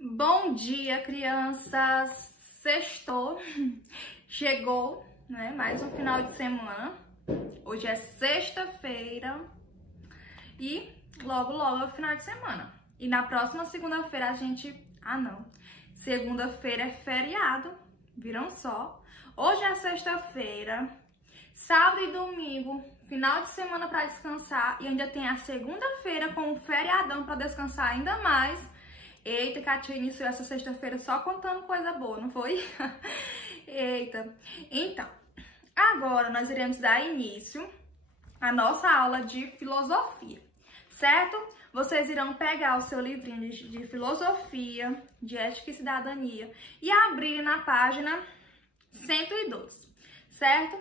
Bom dia, crianças! Sextou, chegou, né? Mais um final de semana. Hoje é sexta-feira e logo é o final de semana. E na próxima segunda-feira a gente... não. Segunda-feira é feriado, viram só. Hoje é sexta-feira, sábado e domingo, final de semana para descansar. E ainda tem a segunda-feira com um feriadão para descansar ainda mais. Eita, que a tia iniciou essa sexta-feira só contando coisa boa, não foi? Eita. Então, agora nós iremos dar início à nossa aula de filosofia, certo? Vocês irão pegar o seu livrinho de filosofia, de ética e cidadania e abrir na página 102, certo?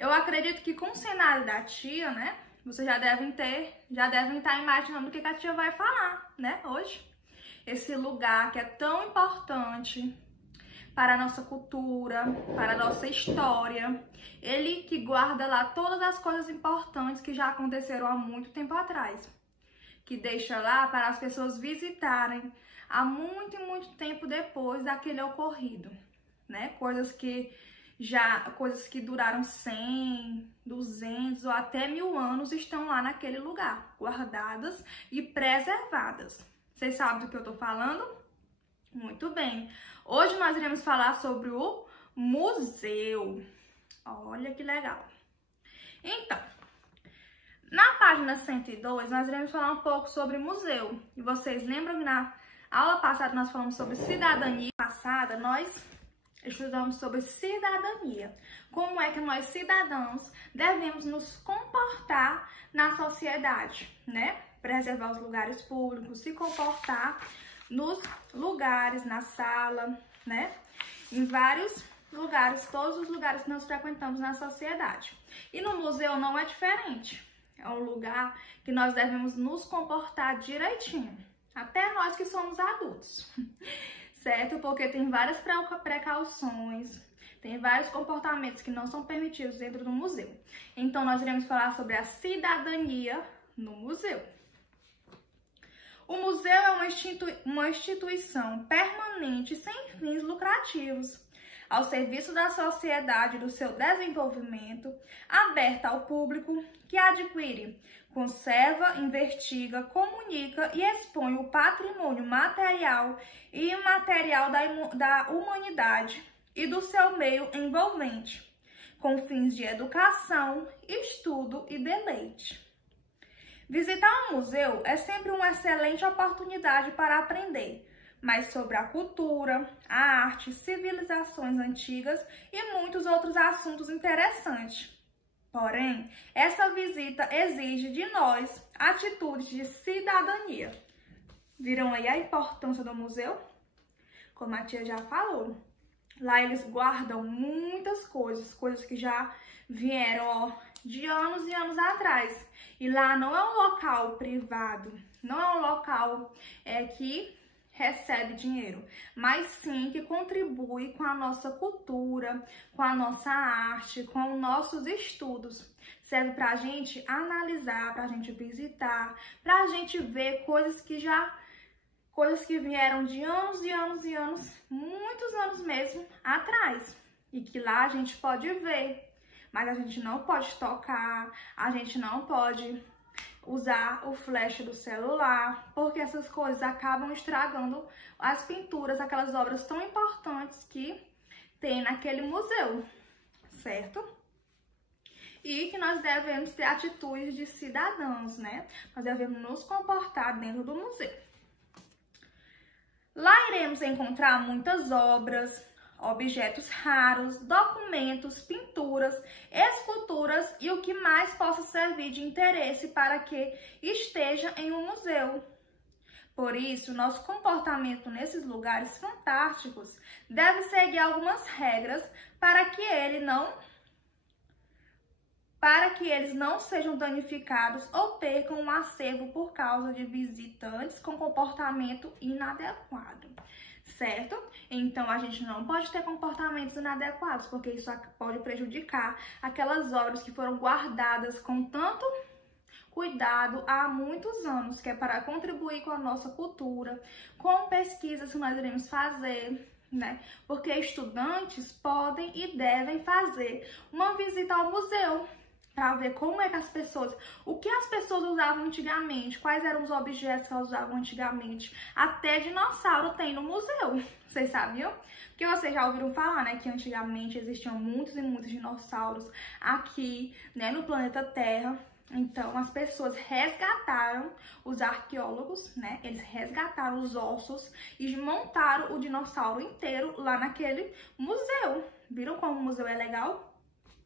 Eu acredito que com o cenário da tia, né? Vocês já devem estar imaginando o que a tia vai falar, né? Hoje. Esse lugar que é tão importante para a nossa cultura, para a nossa história. Ele que guarda lá todas as coisas importantes que já aconteceram há muito tempo atrás. Que deixa lá para as pessoas visitarem há muito e muito tempo depois daquele ocorrido, né? Coisas que duraram 100, 200 ou até 1000 anos estão lá naquele lugar, guardadas e preservadas. Vocês sabem do que eu tô falando? Muito bem. Hoje nós iremos falar sobre o museu. Olha que legal. Então, na página 102, nós iremos falar um pouco sobre museu. E vocês lembram que na aula passada nós falamos sobre cidadania? Passada, nós estudamos sobre cidadania. Como é que nós, cidadãos, devemos nos comportar na sociedade, né? Preservar os lugares públicos, se comportar nos lugares, na sala, né? Em vários lugares, todos os lugares que nós frequentamos na sociedade. E no museu não é diferente. É um lugar que nós devemos nos comportar direitinho. Até nós que somos adultos, certo? Porque tem várias precauções, tem vários comportamentos que não são permitidos dentro do museu. Então, nós iremos falar sobre a cidadania no museu. O museu é uma instituição permanente sem fins lucrativos, ao serviço da sociedade e do seu desenvolvimento, aberta ao público, que adquire, conserva, investiga, comunica e expõe o patrimônio material e imaterial da humanidade e do seu meio envolvente, com fins de educação, estudo e deleite. Visitar um museu é sempre uma excelente oportunidade para aprender mais sobre a cultura, a arte, civilizações antigas e muitos outros assuntos interessantes. Porém, essa visita exige de nós atitudes de cidadania. Viram aí a importância do museu? Como a tia já falou, lá eles guardam muitas coisas que já vieram, de anos e anos atrás. E lá não é um local privado, não é um local que recebe dinheiro, mas sim que contribui com a nossa cultura, com a nossa arte, com os nossos estudos. Serve para a gente analisar, para a gente visitar, para a gente ver coisas que vieram de anos e anos e anos, muitos anos mesmo atrás. E que lá a gente pode ver. Mas a gente não pode tocar, a gente não pode usar o flash do celular, porque essas coisas acabam estragando as pinturas, aquelas obras tão importantes que tem naquele museu, certo? E que nós devemos ter atitudes de cidadãos, né? Nós devemos nos comportar dentro do museu. Lá iremos encontrar muitas obras, objetos raros, documentos, pinturas, esculturas e o que mais possa servir de interesse para que esteja em um museu. Por isso, nosso comportamento nesses lugares fantásticos deve seguir algumas regras para que eles não sejam danificados ou percam um acervo por causa de visitantes com comportamento inadequado. Certo? Então, a gente não pode ter comportamentos inadequados, porque isso pode prejudicar aquelas obras que foram guardadas com cuidado há muitos anos, que é para contribuir com a nossa cultura, com pesquisas que nós iremos fazer, né? Porque estudantes podem e devem fazer uma visita ao museu para ver como é que as pessoas, o que as pessoas usavam antigamente, quais eram os objetos que elas usavam antigamente. Até dinossauro tem no museu, vocês sabiam? Porque vocês já ouviram falar, né, que antigamente existiam muitos e muitos dinossauros aqui, né, no planeta Terra. Então, as pessoas resgataram, os arqueólogos, né, eles resgataram os ossos e montaram o dinossauro inteiro lá naquele museu. Viram como o museu é legal?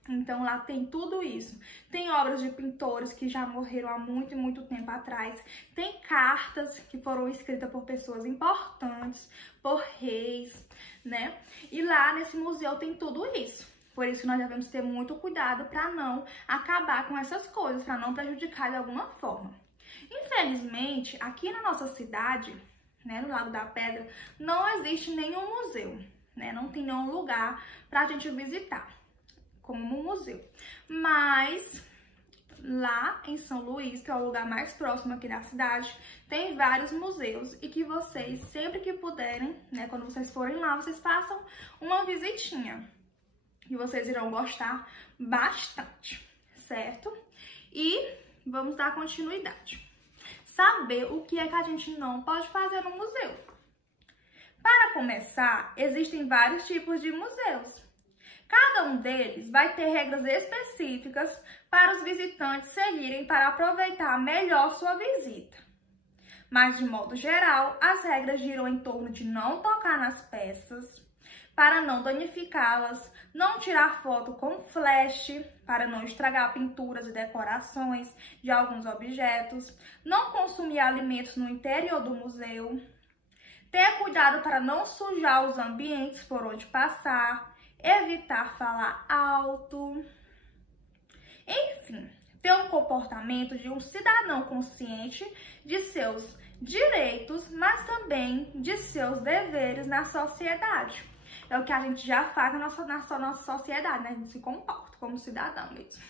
Então, lá tem tudo isso. Tem obras de pintores que já morreram há muito e muito tempo atrás. Tem cartas que foram escritas por pessoas importantes, por reis, né? E lá nesse museu tem tudo isso. Por isso, nós devemos ter muito cuidado para não acabar com essas coisas, para não prejudicar de alguma forma. Infelizmente, aqui na nossa cidade, né, no Lago da Pedra, não existe nenhum museu, né? Não tem nenhum lugar para a gente visitar como um museu. Mas lá em São Luís, que é o lugar mais próximo aqui da cidade, tem vários museus e que vocês, sempre que puderem, né, quando vocês forem lá, vocês façam uma visitinha. E vocês irão gostar bastante, certo? E vamos dar continuidade. Saber o que é que a gente não pode fazer no museu. Para começar, existem vários tipos de museus. Cada um deles vai ter regras específicas para os visitantes seguirem para aproveitar melhor sua visita. Mas, de modo geral, as regras giram em torno de não tocar nas peças, para não danificá-las, não tirar foto com flash, para não estragar pinturas e decorações de alguns objetos, não consumir alimentos no interior do museu, ter cuidado para não sujar os ambientes por onde passar, evitar falar alto, enfim, ter um comportamento de um cidadão consciente de seus direitos, mas também de seus deveres na sociedade. É o que a gente já faz na nossa sociedade, né? A gente se comporta como cidadão mesmo.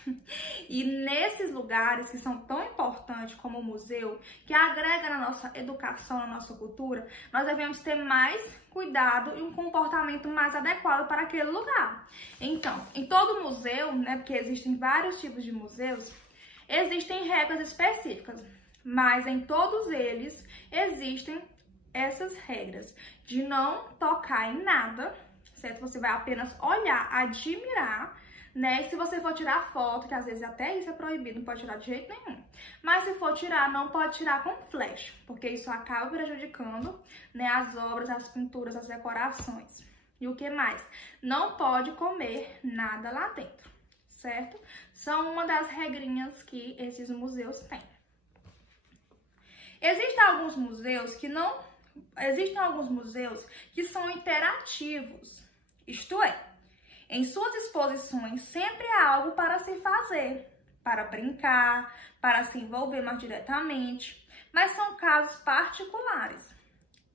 E nesses lugares que são tão importantes como o museu, que agrega na nossa educação, na nossa cultura, nós devemos ter mais cuidado e um comportamento mais adequado para aquele lugar. Então, em todo museu, né? Porque existem vários tipos de museus, existem regras específicas, mas em todos eles existem essas regras de não tocar em nada, certo? Você vai apenas olhar, admirar, né? E se você for tirar foto, que às vezes até isso é proibido, não pode tirar de jeito nenhum. Mas se for tirar, não pode tirar com flash, porque isso acaba prejudicando, né, as obras, as pinturas, as decorações. E o que mais? Não pode comer nada lá dentro, certo? São uma das regrinhas que esses museus têm. Existem alguns museus que são interativos, isto é, em suas exposições sempre há algo para se fazer, para brincar, para se envolver mais diretamente, mas são casos particulares.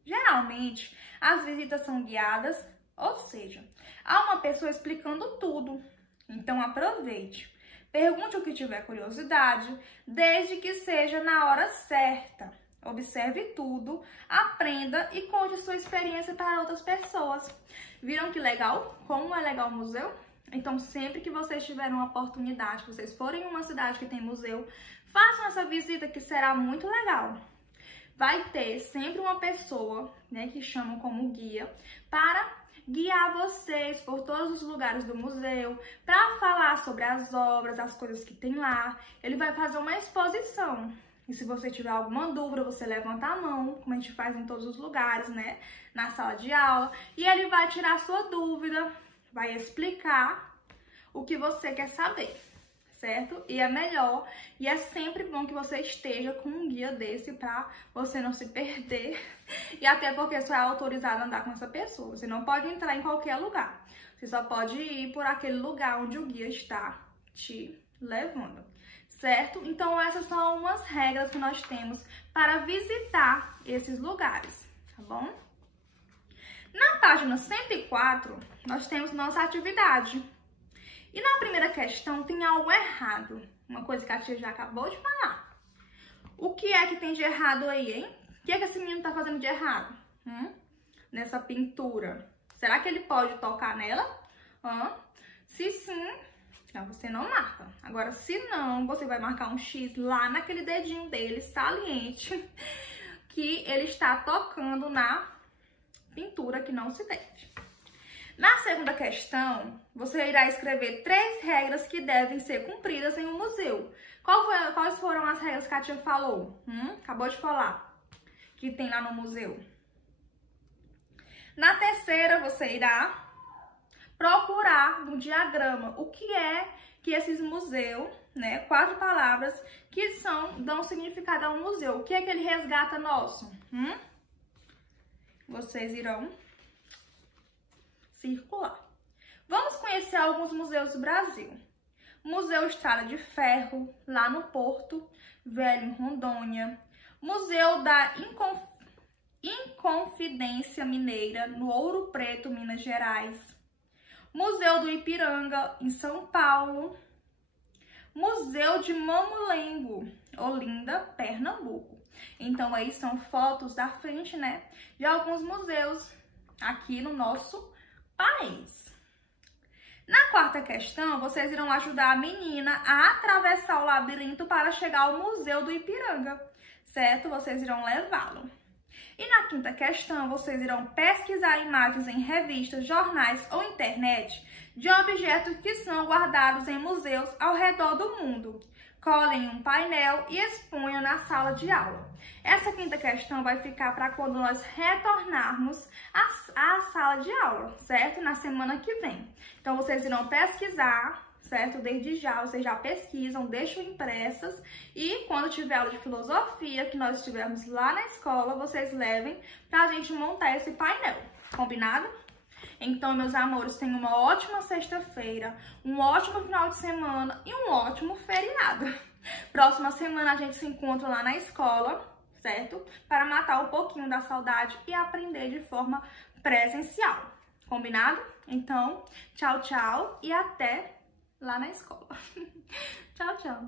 Geralmente, as visitas são guiadas, ou seja, há uma pessoa explicando tudo, então aproveite. Pergunte o que tiver curiosidade, desde que seja na hora certa. Observe tudo, aprenda e conte sua experiência para outras pessoas. Viram que legal? Como é legal o museu? Então, sempre que vocês tiverem uma oportunidade, que vocês forem em uma cidade que tem museu, façam essa visita que será muito legal. Vai ter sempre uma pessoa, né, que chamam como guia, para guiar vocês por todos os lugares do museu, para falar sobre as obras, as coisas que tem lá. Ele vai fazer uma exposição. E se você tiver alguma dúvida, você levanta a mão, como a gente faz em todos os lugares, né? Na sala de aula. E ele vai tirar a sua dúvida, vai explicar o que você quer saber, certo? E é melhor, e é sempre bom que você esteja com um guia desse para você não se perder. E até porque você é autorizado a andar com essa pessoa. Você não pode entrar em qualquer lugar. Você só pode ir por aquele lugar onde o guia está te levando. Certo? Então, essas são umas regras que nós temos para visitar esses lugares, tá bom? Na página 104, nós temos nossa atividade. E na primeira questão tem algo errado, uma coisa que a tia já acabou de falar. O que é que tem de errado aí, hein? O que é que esse menino tá fazendo de errado? Nessa pintura. Será que ele pode tocar nela? Se sim, então você não marca. Agora, se não, você vai marcar um X lá naquele dedinho dele, saliente, que ele está tocando na pintura que não se deve. Na segunda questão, você irá escrever 3 regras que devem ser cumpridas em um museu. Quais foram as regras que a tia falou? Acabou de falar. Que tem lá no museu. Na terceira, você irá procurar no diagrama o que é que esses museus, né? 4 palavras que dão significado ao museu. O que é que ele resgata nosso? Vocês irão circular. Vamos conhecer alguns museus do Brasil. Museu Estrada de Ferro, lá no Porto Velho, em Rondônia. Museu da Inconfidência Mineira, no Ouro Preto, Minas Gerais. Museu do Ipiranga, em São Paulo. Museu de Mamulengo, Olinda, Pernambuco. Então, aí são fotos da frente, né, de alguns museus aqui no nosso país. Na quarta questão, vocês irão ajudar a menina a atravessar o labirinto para chegar ao Museu do Ipiranga, certo? Vocês irão levá-lo. E na quinta questão, vocês irão pesquisar imagens em revistas, jornais ou internet de objetos que são guardados em museus ao redor do mundo. Colhem um painel e exponham na sala de aula. Essa quinta questão vai ficar para quando nós retornarmos à sala de aula, certo? Na semana que vem. Então, vocês irão pesquisar, certo? Desde já, vocês já pesquisam, deixam impressas e quando tiver aula de filosofia, que nós estivermos lá na escola, vocês levem pra gente montar esse painel. Combinado? Então, meus amores, tenham uma ótima sexta-feira, um ótimo final de semana e um ótimo feriado. Próxima semana a gente se encontra lá na escola, certo? Para matar um pouquinho da saudade e aprender de forma presencial. Combinado? Então, tchau, tchau e até lá na escola. Tchau, tchau.